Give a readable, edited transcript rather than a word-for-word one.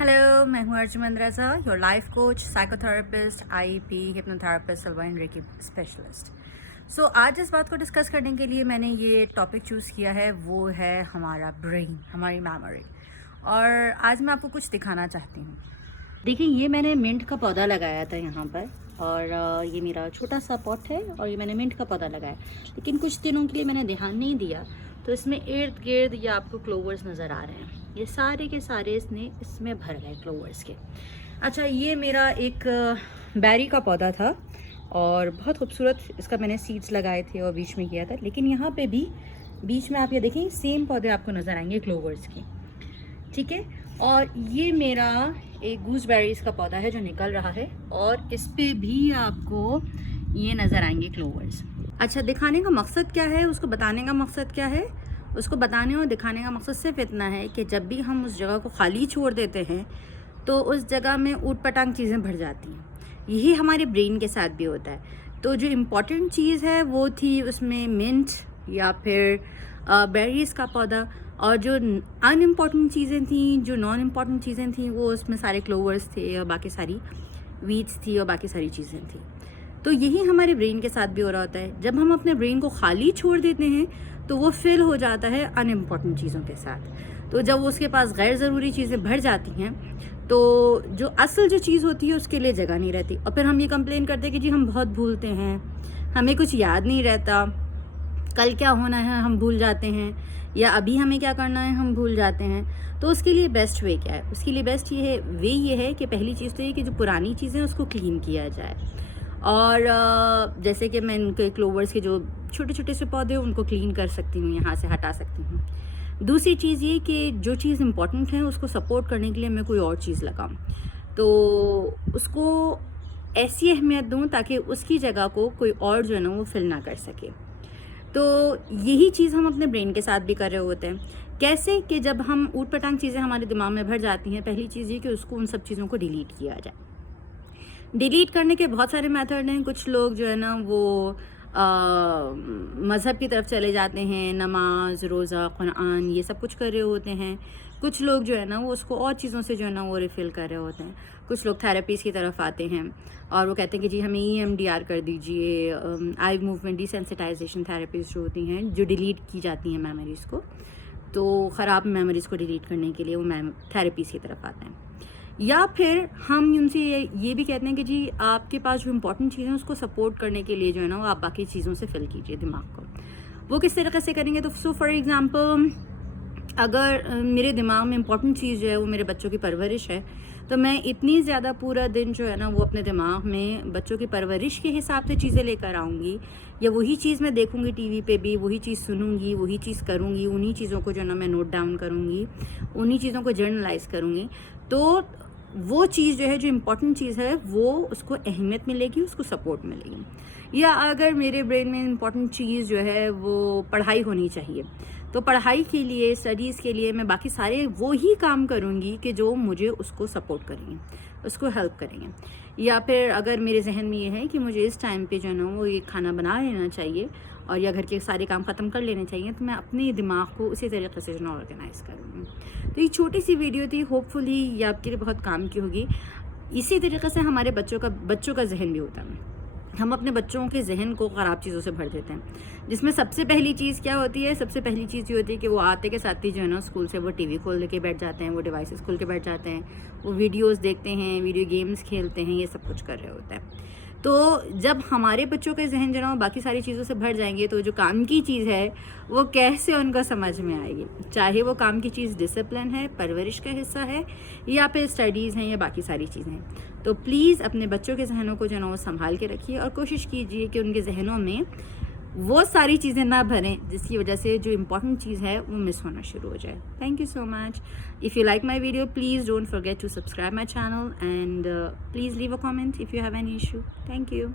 Hello, मैं हूँ Arjumand Raza, your life coach, psychotherapist, IEP, hypnotherapist, silver and reiki specialist. So आज इस बात को डिस्कस करने के लिए मैंने ये टॉपिक चूज़ किया है, वो है हमारा ब्रेन, हमारी मेमोरी। और आज मैं आपको कुछ दिखाना चाहती हूँ। देखिए, ये मैंने मिंट का पौधा लगाया था यहाँ पर, और ये मेरा छोटा सा पॉट है और ये मैंने मिंट का पौधा लगाया, लेकिन कुछ दिनों के लिए मैंने ध्यान नहीं दिया, तो इसमें इर्द गिर्द ये आपको क्लोवर्स नज़र आ रहे हैं। ये सारे के सारे इसमें भर गए क्लोवर्स के। अच्छा, ये मेरा एक बैरी का पौधा था और बहुत खूबसूरत इसका मैंने सीड्स लगाए थे और बीच में किया था, लेकिन यहाँ पे भी बीच में आप ये देखें सेम पौधे आपको नज़र आएंगे क्लोवर्स के, ठीक है। और ये मेरा एक गूसबेरीज का पौधा है जो निकल रहा है और इस पे भी आपको ये नज़र आएंगे क्लोवर्स। अच्छा, दिखाने का मकसद क्या है, उसको बताने का मकसद क्या है? उसको बताने और दिखाने का मकसद सिर्फ इतना है कि जब भी हम उस जगह को खाली छोड़ देते हैं तो उस जगह में ऊट पटांग चीज़ें भर जाती हैं। यही हमारे ब्रेन के साथ भी होता है। तो जो इम्पॉर्टेंट चीज़ है वो थी उसमें मिंट या फिर बेरीज का पौधा, और जो अनइम्पॉर्टेंट चीज़ें थी, जो नॉन इम्पॉर्टेंट चीज़ें थी, वो उसमें सारे क्लोवर्स थे और बाकी सारी वीड्स थी और बाकी सारी चीज़ें थी। तो यही हमारे ब्रेन के साथ भी हो रहा होता है। जब हम अपने ब्रेन को खाली छोड़ देते हैं तो वो फिल हो जाता है अनइम्पॉर्टेंट चीज़ों के साथ। तो जब उसके पास गैर ज़रूरी चीज़ें भर जाती हैं तो जो असल जो चीज़ होती है उसके लिए जगह नहीं रहती, और फिर हम ये कंप्लेन करते हैं कि जी हम बहुत भूलते हैं, हमें कुछ याद नहीं रहता, कल क्या होना है हम भूल जाते हैं, या अभी हमें क्या करना है हम भूल जाते हैं। तो उसके लिए बेस्ट वे क्या है? उसके लिए बेस्ट ये है कि पहली चीज़ तो ये कि जो पुरानी चीज़ें उसको क्लीन किया जाए, और जैसे कि मैं इनके क्लोवर्स के जो छोटे छोटे से पौधे उनको क्लीन कर सकती हूँ, यहाँ से हटा सकती हूँ। दूसरी चीज़ ये कि जो चीज़ इम्पॉर्टेंट है उसको सपोर्ट करने के लिए मैं कोई और चीज़ लगाऊँ, तो उसको ऐसी अहमियत दूँ ताकि उसकी जगह को कोई और जो है ना वो फिल ना कर सके। तो यही चीज़ हम अपने ब्रेन के साथ भी कर रहे होते हैं। कैसे कि जब हम ऊट पटांग चीज़ें हमारे दिमाग में भर जाती हैं, पहली चीज़ ये कि उसको उन सब चीज़ों को डिलीट किया जाए। डिलीट करने के बहुत सारे मेथड हैं। कुछ लोग जो है ना वो मज़हब की तरफ चले जाते हैं, नमाज, रोज़ा, कुरान, ये सब कुछ कर रहे होते हैं। कुछ लोग जो है ना वो उसको और चीज़ों से जो है ना वो रिफ़िल कर रहे होते हैं। कुछ लोग थेरेपीज़ की तरफ आते हैं और वो कहते हैं कि जी हमें EMDR कर दीजिए, आई मूवमेंट डिसेंसिटाइजेशन थेरेपीज़ जो होती हैं, जो डिलीट की जाती हैं मेमोरीज़ को। तो ख़राब मेमोरीज़ को डिलीट करने के लिए वो थेरेपीज़ की तरफ आते हैं। या फिर हम उनसे ये भी कहते हैं कि जी आपके पास जो इम्पोर्टेंट चीज़ें हैं उसको सपोर्ट करने के लिए जो है ना वो आप बाकी चीज़ों से फिल कीजिए दिमाग को। वो किस तरीके से करेंगे? तो सो फॉर एग्ज़ाम्पल, अगर मेरे दिमाग में इम्पोर्टेंट चीज़ जो है वो मेरे बच्चों की परवरिश है, तो मैं इतनी ज़्यादा पूरा दिन जो है ना वो अपने दिमाग में बच्चों की परवरिश के हिसाब से चीज़ें लेकर आऊँगी, या वही चीज़ मैं देखूँगी टीवी पे भी, वही चीज़ सुनूँगी, वही चीज़ करूँगी, उन्हीं चीज़ों को जो है ना मैं नोट डाउन करूँगी, उन्हीं चीज़ों को जर्नलाइज़ करूँगी। तो वो चीज़ जो है, जो इम्पोर्टेंट चीज़ है, वो उसको अहमियत मिलेगी, उसको सपोर्ट मिलेगी। या अगर मेरे ब्रेन में इम्पोर्टेंट चीज़ जो है वो पढ़ाई होनी चाहिए, तो पढ़ाई के लिए, स्टडीज़ के लिए मैं बाकी सारे वो ही काम करूँगी कि जो मुझे उसको सपोर्ट करेंगे, उसको हेल्प करेंगे। या फिर अगर मेरे जहन में ये है कि मुझे इस टाइम पे जो है ना वो ये खाना बना लेना चाहिए और या घर के सारे काम ख़त्म कर लेने चाहिए, तो मैं अपने दिमाग को उसी तरीके से जो है ऑर्गेनाइज़ करूँगी। तो ये छोटी सी वीडियो थी, होपफुली ये आपके लिए बहुत काम की होगी। इसी तरीके से हमारे बच्चों का जहन भी होता है। हम अपने बच्चों के जहन को ख़राब चीज़ों से भर देते हैं, जिसमें सबसे पहली चीज़ क्या होती है? सबसे पहली चीज़ ये होती है कि वो आते के साथ ही जो है ना स्कूल से वो टीवी खोल के बैठ जाते हैं, वो डिवाइसेस खोल के बैठ जाते हैं, वो वीडियोस देखते हैं, वीडियो गेम्स खेलते हैं, ये सब कुछ कर रहे होते हैं। तो जब हमारे बच्चों के जहन जो है बाकी सारी चीज़ों से भर जाएंगे, तो जो काम की चीज़ है वो कैसे उनको समझ में आएगी? चाहे वो काम की चीज़ डिसिप्लिन है, परवरिश का हिस्सा है, या फिर स्टडीज़ हैं, या बाकी सारी चीज़ें हैं। तो प्लीज़ अपने बच्चों के जहनों को जो है वो संभाल के रखिए और कोशिश कीजिए कि उनके जहनों में वो सारी चीज़ें ना भरें जिसकी वजह से जो इम्पोर्टेंट चीज़ है वो मिस होना शुरू हो जाए। Thank you so much. If you like my video, please don't forget to subscribe my channel and please leave a comment if you have any issue. Thank you.